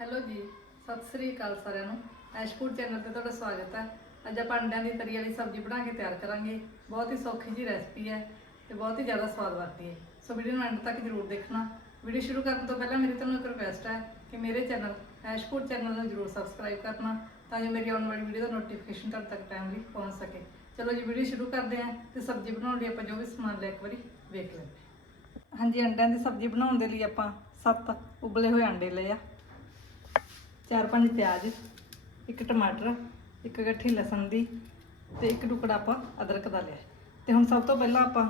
Hello ਜੀ, ਸਤਿ ਸ੍ਰੀ ਅਕਾਲ ਸਾਰਿਆਂ ਨੂੰ। ਐਸ਼ਪੂਰ ਚੈਨਲ ਤੇ ਤੁਹਾਡਾ ਸਵਾਗਤ ਹੈ। ਅੱਜ ਆਪਾਂ ਅੰਡਿਆਂ ਦੀ ਤਰੀ ਵਾਲੀ ਸਬਜ਼ੀ ਬਣਾ ਕੇ ਤਿਆਰ ਕਰਾਂਗੇ। ਬਹੁਤ ਹੀ ਸੌਖੀ ਜੀ ਰੈਸਪੀ ਹੈ ਤੇ ਬਹੁਤ ਹੀ ਜ਼ਿਆਦਾ ਸਵਾਦ ਬਣਦੀ ਹੈ। ਸੋ ਵੀਡੀਓ ਨੂੰ ਐਂਡ ਤੱਕ ਜ਼ਰੂਰ ਦੇਖਣਾ। ਵੀਡੀਓ ਸ਼ੁਰੂ ਕਰਨ ਤੋਂ ਪਹਿਲਾਂ ਮੇਰੀ ਤੁਹਾਨੂੰ ਇੱਕ ਰਿਕੁਐਸਟ ਹੈ ਕਿ ਮੇਰੇ ਚੈਨਲ ਐਸ਼ਪੂਰ ਚੈਨਲ ਨੂੰ ਜ਼ਰੂਰ ਸਬਸਕ੍ਰਾਈਬ ਕਰਨਾ ਤਾਂ ਜੋ ਮੇਰੀ ਆਉਣ ਵਾਲੀ ਵੀਡੀਓ ਦਾ ਨੋਟੀਫਿਕੇਸ਼ਨ ਤੁਹਾਡੇ ਤੱਕ ਟਾਈਮਲੀ ਪਹੁੰਚ ਸਕੇ। ਚਲੋ ਜੀ ਵੀਡੀਓ ਸ਼ੁਰੂ ਕਰਦੇ ਹਾਂ ਤੇ ਸਬਜ਼ੀ ਬਣਾਉਣ ਲਈ ਆਪਾਂ ਜੋ ਵੀ ਸਮਾਨ ਲਿਆ ਇੱਕ ਵਾਰੀ ਵੇਖ ਲੈਂਦੇ ਹਾਂ। ਹਾਂਜੀ, ਅੰਡਿਆਂ ਦੀ ਸਬਜ਼ੀ ਬਣਾਉਣ ਦੇ ਲਈ ਆਪਾਂ ਸੱਤ ਉਬਲੇ ਹੋਏ ਅੰਡੇ ਲਏ ਆ। ਚਾਰ ਪੰਜ ਪਿਆਜ਼, ਇੱਕ ਟਮਾਟਰ, ਇੱਕ ਗੱਠੀ ਲਸਣ ਦੀ ਤੇ ਇੱਕ ਟੁਕੜਾ ਆਪਾਂ ਅਦਰਕ ਦਾ ਲਿਆ। ਤੇ ਹੁਣ ਸਭ ਤੋਂ ਪਹਿਲਾਂ ਆਪਾਂ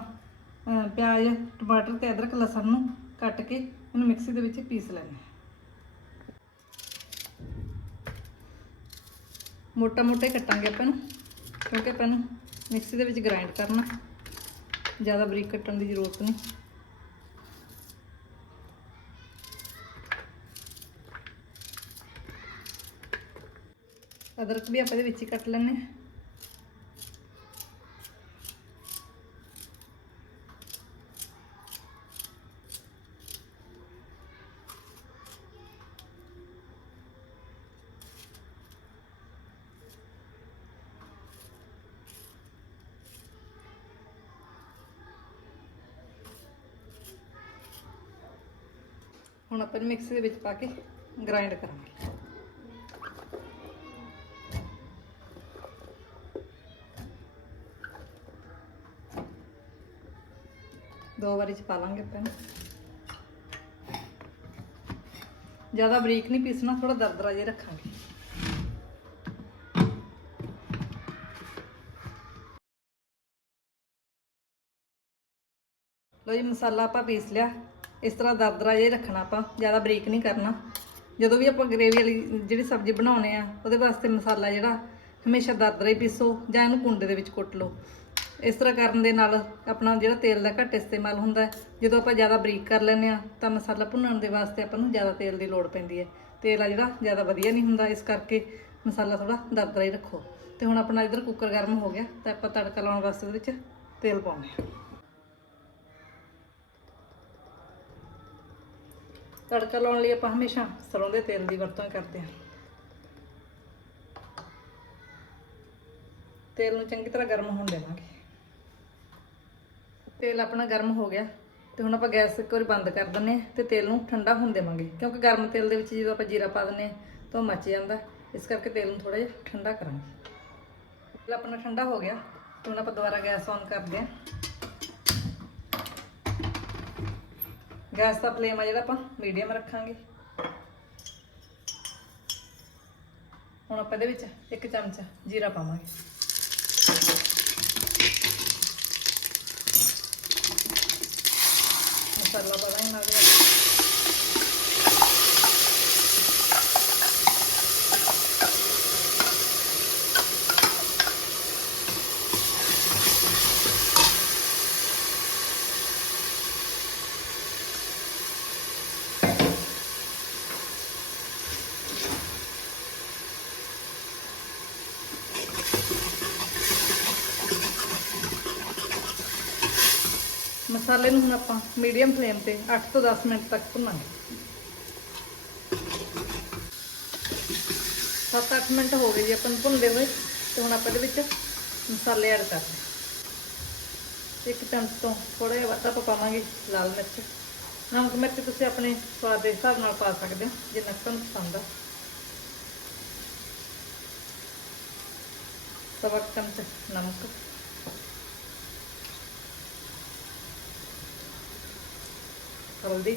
ਪਿਆਜ਼, ਟਮਾਟਰ ਤੇ ਅਦਰਕ, ਲਸਣ ਨੂੰ ਕੱਟ ਕੇ ਇਹਨੂੰ ਮਿਕਸੀ ਦੇ ਵਿੱਚ ਪੀਸ ਲੈਣਾ ਮੋਟਾ ਮੋਟਾ ਕੱਟਾਂਗੇ ਆਪਾਂ ਨੂੰ ਕਿਉਂਕਿ ਆਪਾਂ ਨੂੰ ਮਿਕਸੀ ਦੇ ਵਿੱਚ ਗ੍ਰਾਈਂਡ ਕਰਨਾ, ਜ਼ਿਆਦਾ ਬਰੀਕ ਕੱਟਣ ਦੀ ਜ਼ਰੂਰਤ ਨਹੀਂ। ਅਦਰਕ ਵੀ ਆਪਾਂ ਇਹਦੇ ਵਿੱਚ ਹੀ ਕੱਟ ਲੈਣੇ ਆ ਹੁਣ ਆਪਾਂ ਇਹਨੂੰ ਮਿਕਸੀ ਦੇ ਵਿੱਚ ਪਾ ਕੇ ਗ੍ਰਾਈਂਡ ਕਰਾਂਗੇ ਦੋ ਵਾਰੀ ਚ ਪਾ ਲਾਂਗੇ ਆਪਾਂ ਜ਼ਿਆਦਾ ਬਰੀਕ ਨਹੀਂ ਪੀਸਣਾ ਥੋੜਾ ਦਰਦਰਾ ਜਿਹਾ ਰੱਖਾਂਗੇ। ਲੋ ਜੀ, ਮਸਾਲਾ ਆਪਾਂ ਪੀਸ ਲਿਆ। ਇਸ ਤਰ੍ਹਾਂ ਦਰਦਰਾ ਜਿਹਾ ਰੱਖਣਾ ਆਪਾਂ, ਜ਼ਿਆਦਾ ਬਰੀਕ ਨਹੀਂ ਕਰਨਾ। ਜਦੋਂ ਵੀ ਆਪਾਂ ਗ੍ਰੇਵੀ ਵਾਲੀ ਜਿਹੜੀ ਸਬਜ਼ੀ ਬਣਾਉਣੇ ਆ, ਉਹਦੇ ਵਾਸਤੇ ਮਸਾਲਾ ਜਿਹੜਾ, ਹਮੇਸ਼ਾ ਦਰਦਰਾ ਹੀ ਪੀਸੋ ਜਾਂ ਇਹਨੂੰ ਕੁੰਡੇ ਦੇ ਵਿੱਚ ਕੁੱਟ ਲਓ। ਇਸ ਤਰ੍ਹਾਂ ਕਰਨ ਦੇ ਨਾਲ ਆਪਣਾ ਜਿਹੜਾ ਤੇਲ ਦਾ ਘੱਟ ਇਸਤੇਮਾਲ ਹੁੰਦਾ ਹੈ। ਜਦੋਂ ਆਪਾਂ ਜ਼ਿਆਦਾ ਬਰੀਕ ਕਰ ਲੈਂਦੇ ਆ ਤਾਂ ਮਸਾਲਾ ਭੁੰਨਣ ਦੇ ਵਾਸਤੇ ਆਪਾਂ ਨੂੰ ਜ਼ਿਆਦਾ ਤੇਲ ਦੀ ਲੋੜ ਪੈਂਦੀ ਹੈ। ਤੇਲ ਆ ਜਿਹੜਾ ਜ਼ਿਆਦਾ ਵਧੀਆ ਨਹੀਂ ਹੁੰਦਾ, ਇਸ ਕਰਕੇ ਮਸਾਲਾ ਥੋੜਾ ਦਰਦਰਾ ਹੀ ਰੱਖੋ। ਤੇ ਹੁਣ ਆਪਣਾ ਇਧਰ ਕੁੱਕਰ ਗਰਮ ਹੋ ਗਿਆ, ਤਾਂ ਆਪਾਂ ਤੜਕਾ ਲਾਉਣ ਵਾਸਤੇ ਉਹਦੇ ਵਿੱਚ ਤੇਲ ਪਾਉਂਦੇ ਆ ਤੜਕਾ ਲਾਉਣ ਲਈ ਆਪਾਂ ਹਮੇਸ਼ਾ ਸਰੋਂ ਦੇ ਤੇਲ ਦੀ ਵਰਤੋਂ ਕਰਦੇ ਹਾਂ। ਤੇਲ ਨੂੰ ਚੰਗੀ ਤਰ੍ਹਾਂ ਗਰਮ ਹੋਣ ਦੇਵਾਂਗੇ। ਤੇਲ ਆਪਣਾ ਗਰਮ ਹੋ ਗਿਆ ਤੇ ਹੁਣ ਆਪਾਂ ਗੈਸ ਇੱਕ ਵਾਰੀ ਬੰਦ ਕਰ ਦਿੰਨੇ ਆ ਤੇ ਤੇਲ ਨੂੰ ਠੰਡਾ ਹੋਣ ਦੇਵਾਂਗੇ ਕਿਉਂਕਿ ਗਰਮ ਤੇਲ ਦੇ ਵਿੱਚ ਜਦੋਂ ਆਪਾਂ ਜੀਰਾ ਪਾ ਦਿੰਨੇ ਆ ਤਾਂ ਉਹ ਮੱਚ ਜਾਂਦਾ। ਇਸ ਕਰਕੇ ਤੇਲ ਨੂੰ ਥੋੜਾ ਜਿਹਾ ਠੰਡਾ ਕਰਾਂਗੇ। ਤੇਲ ਆਪਣਾ ਠੰਡਾ ਹੋ ਗਿਆ। ਤੇ ਹੁਣ ਆਪਾਂ ਦੁਬਾਰਾ ਗੈਸ ਔਨ ਕਰਦੇ ਆ ਗੈਸ ਦਾ ਫਲੇਮ ਆ ਜਿਹੜਾ ਆਪਾਂ ਮੀਡੀਅਮ ਰੱਖਾਂਗੇ। ਹੁਣ ਆਪਾਂ ਇਹਦੇ ਵਿੱਚ ਇੱਕ ਚਮਚਾ ਜੀਰਾ ਪਾਵਾਂਗੇ ਮਸਾਲਾ ਪਾਵਾਂਗੇ ਨਾਲ ਦੇ ਮਸਾਲੇ ਨੂੰ ਹੁਣ ਆਪਾਂ ਮੀਡੀਅਮ ਫਲੇਮ ਤੇ 8 ਤੋਂ 10 ਮਿੰਟ ਤੱਕ ਭੁੰਨਾਂਗੇ। 7-8 ਮਿੰਟ ਹੋ ਗਏ ਜੀ ਆਪਾਂ ਨੂੰ ਭੁੰਨਦੇ ਹੋਏ ਤੇ ਹੁਣ ਆਪਾਂ ਇਹਦੇ ਵਿੱਚ ਮਸਾਲੇ ਐਡ ਕਰਦੇ ਇੱਕ ਚਮਚ ਤੋਂ ਥੋੜਾ ਜਿਹਾ ਵੱਧ ਆਪਾਂ ਪਾਵਾਂਗੇ ਲਾਲ ਮਿਰਚ। ਨਮਕ ਮਿਰਚ ਤੁਸੀਂ ਆਪਣੇ ਸਵਾਦ ਦੇ ਹਿਸਾਬ ਨਾਲ ਪਾ ਸਕਦੇ ਹੋ ਜਿੰਨਾ ਕੁ ਤੁਹਾਨੂੰ ਪਸੰਦ ਆ। ਸਵਾ ਚਮਚ ਨਮਕ। ਹਲਦੀ।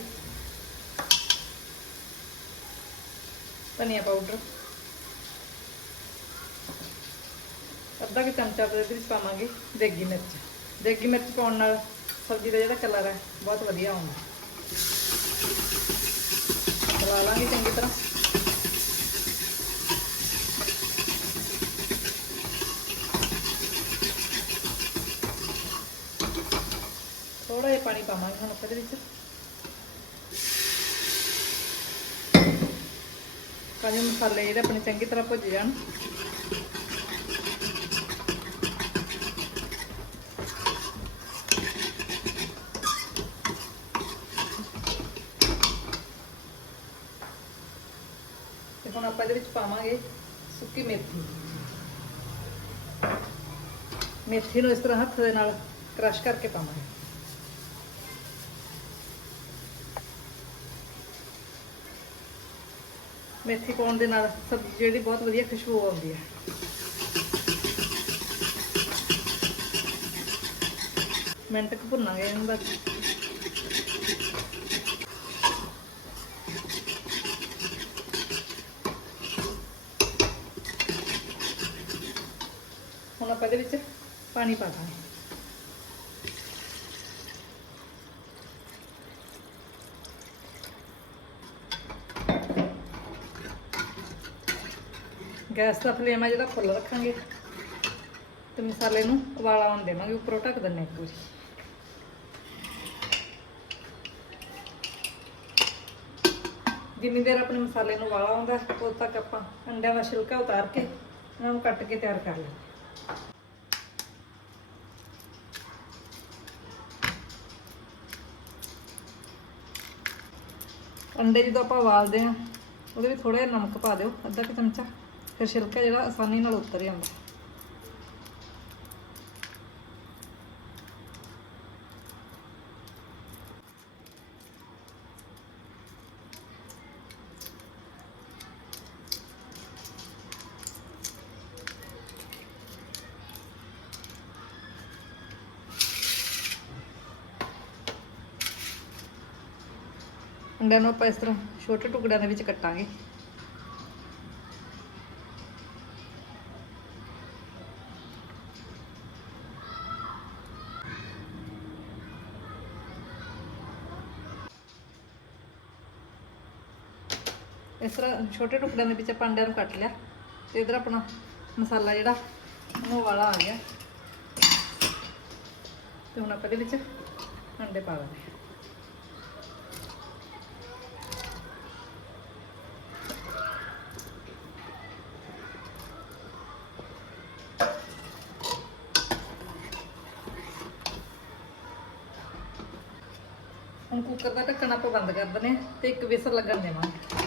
ਧਨੀਆ ਪਾਊਡਰ ਅੱਧਾ ਕਿ ਚਮਚਾ ਇਹਦੇ ਵਿੱਚ ਪਾਵਾਂਗੇ ਦੇਗੀ ਮਿਰਚ। ਦੇਗੀ ਮਿਰਚ ਪਾਉਣ ਨਾਲ ਸਬਜ਼ੀ ਦਾ ਜਿਹੜਾ ਕਲਰ ਹੈ, ਬਹੁਤ ਵਧੀਆ ਆਉਂਦਾ। ਮਿਲਾ ਲਾਂਗੇ ਚੰਗੀ ਤਰ੍ਹਾਂ। ਥੋੜਾ ਜਿਹਾ ਪਾਣੀ ਪਾਵਾਂਗੇ ਹੁਣ ਆਪਾਂ ਇਹਦੇ ਵਿੱਚ। ਕਾਜੂ ਮਸਾਲੇ ਜਿਹੜੇ ਆਪਣੇ ਚੰਗੀ ਤਰ੍ਹਾਂ ਭੁੱਜ ਜਾਣ। ਤੇ ਹੁਣ ਆਪਾਂ ਇਹਦੇ ਵਿੱਚ ਪਾਵਾਂਗੇ ਸੁੱਕੀ ਮੇਥੀ। ਮੇਥੀ ਨੂੰ ਇਸ ਤਰ੍ਹਾਂ ਹੱਥ ਦੇ ਨਾਲ ਕ੍ਰਸ਼ ਕਰਕੇ ਪਾਵਾਂਗੇ। ਮੇਥੀ ਪਾਉਣ ਦੇ ਨਾਲ ਸਬਜ਼ੀ ਜਿਹੜੀ ਬਹੁਤ ਵਧੀਆ ਖੁਸ਼ਬੂ ਆਉਂਦੀ ਹੈ। ਮਿੰਟ ਕੁ ਭੁੰਨਾਂਗੇ ਇਹਨੂੰ ਬਸ। ਹੁਣ ਆਪਾਂ ਇਹਦੇ ਵਿੱਚ ਪਾਣੀ ਪਾ ਦਾਂਗੇ। ਗੈਸ ਦਾ ਫਲੇਮ ਹੈ ਜਿਹੜਾ ਫੁੱਲ ਰੱਖਾਂਗੇ। ਤੇ ਮਸਾਲੇ ਨੂੰ ਉਬਾਲਾ ਆਉਣ ਦੇਵਾਂਗੇ, ਉੱਪਰੋਂ ਢੱਕ ਦਿੰਨੇ ਇੱਕ ਵਾਰੀ ਜਿੰਨੀ ਦੇਰ ਆਪਣੇ ਮਸਾਲੇ ਨੂੰ ਉਬਾਲਾ ਆਉਂਦਾ, ਉਦੋਂ ਤੱਕ ਆਪਾਂ ਅੰਡਿਆਂ ਦਾ ਛਿਲਕਾ ਉਤਾਰ ਕੇ ਇਹਨਾਂ ਨੂੰ ਕੱਟ ਕੇ ਤਿਆਰ ਕਰ ਲਵਾਂਗੇ ਅੰਡੇ ਜਦੋਂ ਆਪਾਂ ਉਬਾਲਦੇ ਆ ਉਹਦੇ ਵਿੱਚ ਥੋੜਾ ਜਿਹਾ ਨਮਕ ਪਾ ਦਿਓ, ਅੱਧਾ ਕੁ ਚਮਚਾ। ਫਿਰ ਛਿਲਕਾ ਜਿਹੜਾ ਆਸਾਨੀ ਨਾਲ ਉਤਰ ਜਾਂਦਾ ਅੰਡਿਆਂ ਨੂੰ ਆਪਾਂ ਇਸ ਤਰ੍ਹਾਂ ਛੋਟੇ ਟੁਕੜਿਆਂ ਦੇ ਵਿੱਚ ਕੱਟਾਂਗੇ ਤਰ੍ਹਾਂ ਛੋਟੇ ਟੁਕੜਿਆਂ ਦੇ ਵਿੱਚ ਆਪਾਂ ਅੰਡਿਆਂ ਨੂੰ ਕੱਟ ਲਿਆ ਤੇ ਇਧਰ ਆਪਣਾ ਮਸਾਲਾ ਜਿਹੜਾ ਉਹ ਵਾਲਾ ਆ ਗਿਆ। ਤੇ ਹੁਣ ਆਪਾਂ ਇਹਦੇ ਵਿੱਚ ਅੰਡੇ ਪਾ ਦਾਂਗੇ ਹੁਣ ਕੁੱਕਰ ਦਾ ਢੱਕਣ ਆਪਾਂ ਬੰਦ ਕਰ ਦਿੰਦੇ ਹਾਂ ਤੇ ਇੱਕ ਵਿਸਲ ਲੱਗਣ ਦੇਵਾਂਗੇ।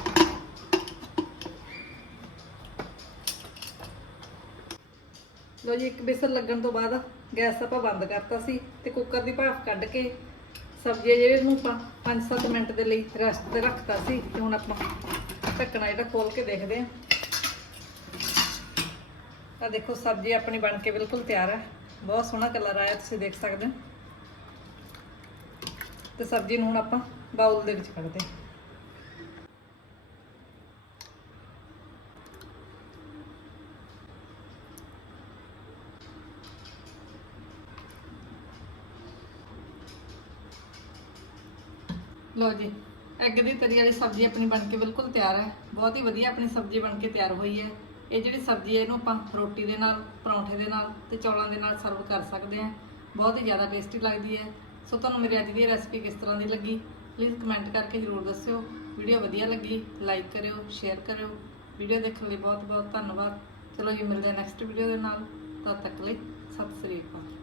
ਲੋ ਜੀ, ਇੱਕ ਬੇਸਨ ਲੱਗਣ ਤੋਂ ਬਾਅਦ ਗੈਸ ਆਪਾਂ ਬੰਦ ਕਰਤਾ ਸੀ ਤੇ ਕੁੱਕਰ ਦੀ ਭਾਫ ਕੱਢ ਕੇ ਸਬਜ਼ੀ ਜਿਹੜੇ ਨੂੰ ਆਪਾਂ 5-7 ਮਿੰਟ ਦੇ ਲਈ ਰੈਸਟ ਤੇ ਰੱਖਤਾ ਸੀ ਤੇ ਹੁਣ ਆਪਾਂ ਢੱਕਣਾ ਜਿਹੜਾ ਖੋਲ ਕੇ ਦੇਖਦੇ ਹਾਂ। ਤਾਂ ਦੇਖੋ, ਸਬਜ਼ੀ ਆਪਣੀ ਬਣ ਕੇ ਬਿਲਕੁਲ ਤਿਆਰ ਹੈ। ਬਹੁਤ ਸੋਹਣਾ ਕਲਰ ਆਇਆ, ਤੁਸੀਂ ਦੇਖ ਸਕਦੇ ਹੋ। ਤੇ ਸਬਜ਼ੀ ਨੂੰ ਹੁਣ ਆਪਾਂ ਬਾਉਲ ਦੇ ਵਿੱਚ ਕੱਢਦੇ ਹਾਂ। ਲੋ ਜੀ ਐਗ ਦੀ ਤਰੀ ਵਾਲੀ ਸਬਜ਼ੀ ਆਪਣੀ ਬਣ ਕੇ ਬਿਲਕੁਲ ਤਿਆਰ ਹੈ। ਬਹੁਤ ਹੀ ਵਧੀਆ ਆਪਣੀ ਸਬਜ਼ੀ ਬਣ ਕੇ ਤਿਆਰ ਹੋਈ ਹੈ। ਇਹ ਜਿਹੜੀ ਸਬਜ਼ੀ ਹੈ, ਇਹਨੂੰ ਆਪਾਂ ਰੋਟੀ ਦੇ ਨਾਲ, ਪਰੌਂਠੇ ਦੇ ਨਾਲ ਤੇ ਚੌਲਾਂ ਦੇ ਨਾਲ ਸਰਵ ਕਰ ਸਕਦੇ ਹਾਂ। ਬਹੁਤ ਹੀ ਜ਼ਿਆਦਾ ਟੇਸਟੀ ਲੱਗਦੀ ਹੈ। ਸੋ ਤੁਹਾਨੂੰ ਮੇਰੀ ਅੱਜ ਦੀ ਰੈਸਪੀ ਕਿਸ ਤਰ੍ਹਾਂ ਦੀ ਲੱਗੀ ਪਲੀਜ਼ ਕਮੈਂਟ ਕਰਕੇ ਜ਼ਰੂਰ ਦੱਸਿਓ। ਵੀਡੀਓ ਵਧੀਆ ਲੱਗੀ ਲਾਈਕ ਕਰਿਓ ਸ਼ੇਅਰ ਕਰਿਓ। ਵੀਡੀਓ ਦੇਖਣ ਲਈ ਬਹੁਤ ਬਹੁਤ ਧੰਨਵਾਦ। ਚਲੋ ਜੀ, ਮਿਲਦੇ ਹਾਂ ਨੈਕਸਟ ਵੀਡੀਓ ਦੇ ਨਾਲ। ਤਦ ਤੱਕ ਲਈ ਸਤਿ ਸ੍ਰੀ ਅਕਾਲ।